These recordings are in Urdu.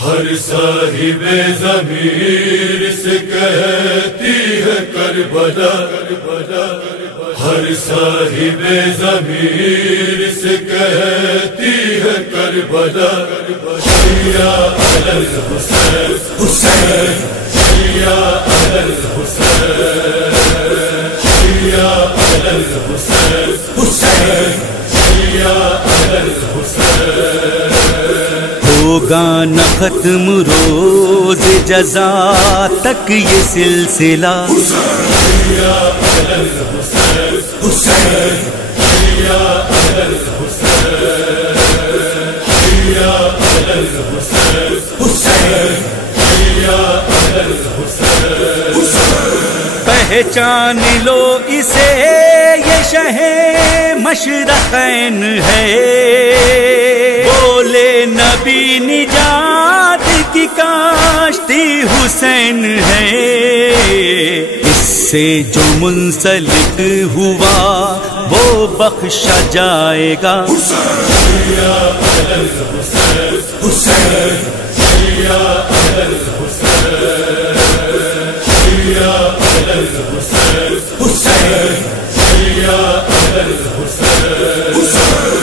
ہر صاحب ضمیر سے کہتی ہے کربلا، ہر صاحب ضمیر سے کہتی ہے کربلا، یا علی الحسین حسین، یا علی الحسین، یا علی الحسین حسین، یا علی الحسین۔ ہوگا نہ ختم روز جزا تک یہ سلسلہ، یا علی الحسین حسین، یا علی الحسین، یا علی الحسین حسین، یا علی الحسین حسین۔ پہچان لو اسے یہ شہ مشرقین ہے، بولے نبی نجات کی کاشتی حسین ہے، اس سے جو منسلک ہوا وہ بخشا جائے گا، یا علی الحسین حسین، یا علی الحسین، یا علی الحسین حسین، یا علی الحسین حسین۔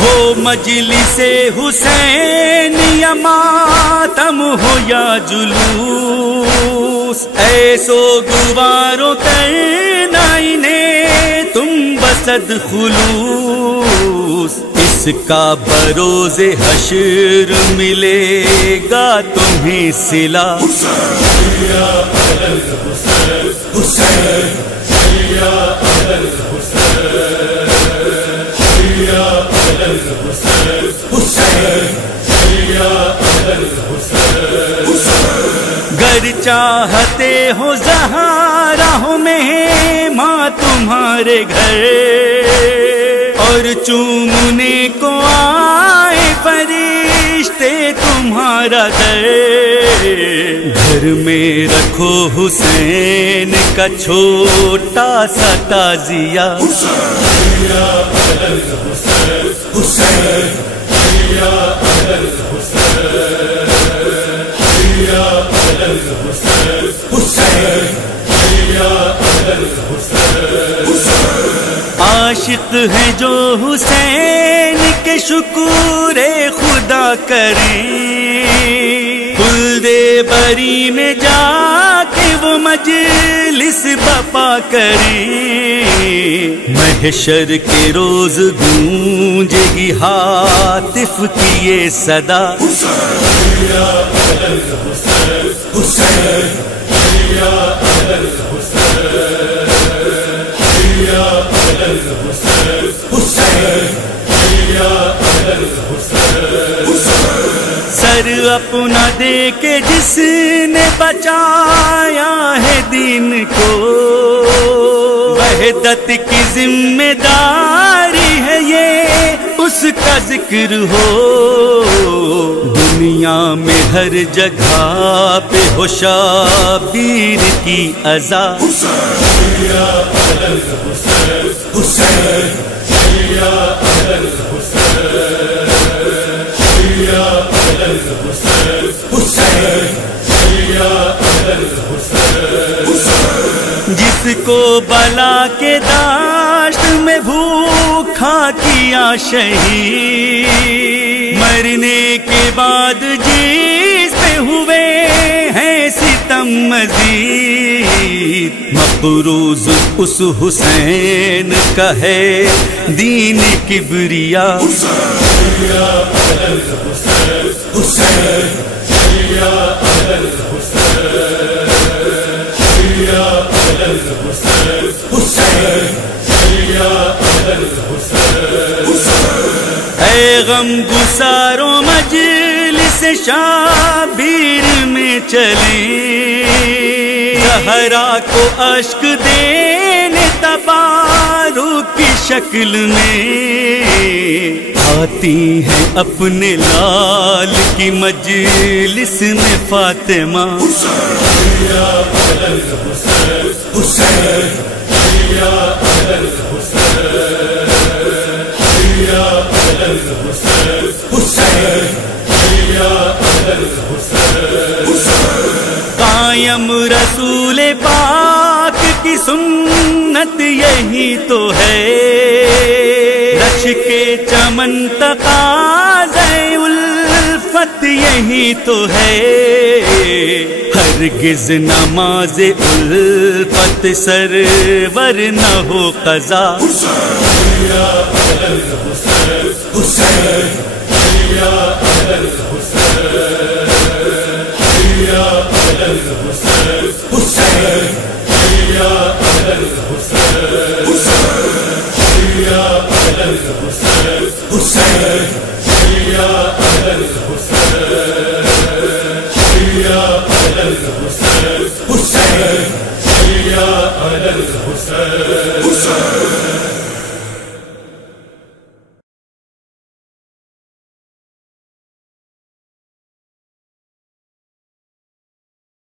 ہو مجلس حسین یا ماتم ہو یا جلوس، ایسو گواروں کرنا انہیں تم بصد خلوص، اس کا بروز حشر ملے گا تمہیں صلہ، یا علی الحسین حسین، یا علی الحسین، یا علی الحسین حسین، یا علی الحسین حسین۔ گر چاہتے ہو زہرا ہو مہماں تمہارے گھر، اور چومنے کو آئے فرشتے تمہارا در، گھر میں رکھو حسین کا چھوٹا سا تعزیہ، یا علی الحسین حسین، یا علی الحسین، یا علی الحسین حسین، یا علی الحسین حسین۔ عاشق ہیں جو حسین کے شکر خدا کریں، خلد بری میں جا کے وہ مجلس بپا کریں، محشر کے روز گونجے گی ہاتف کی یہ صدا، یا علی الحسین حسین، یا علی الحسین، یا علی الحسین حسین، یا علی الحسین حسین۔ سر اپنا دے کے جس نے بچایا ہے دین کو، وحدت کی ذمہ داری ہے یہ اس کا ذکر ہو، دنیا میں ہر جگہ پہ ہو شابیر کی عزا، یا علی الحسین حسین، یا علی الحسین، یا علی الحسین حسین، یا علی الحسین حسین۔ جس کو بلا کے داشت میں بھوکھا کیا شہید، مرنے کے بعد جس پہ ہوئے ہیں ستم مزید، مقروض اس حسین کا ہے دین کبریا، یا علی الحسین حسین، یا علی الحسین، یا علی الحسین حسین، یا علی الحسین حسین۔ اے غم گساروں مجلس شابیر میں چلیں، زہرا کو اشک دینے تبارک کی شکل میں، آتی ہیں اپنے لال کی مجلس میں فاطمہ، یا علی الحسین حسین، یا علی الحسین، یا علی الحسین حسین، یا علی قائم رسول پاک کی سنت یہی تو ہے، رش کے چمن تقاضۂ الفت یہی تو ہے، ہرگز نماز الفت سرور نہ ہو قضا۔ حسین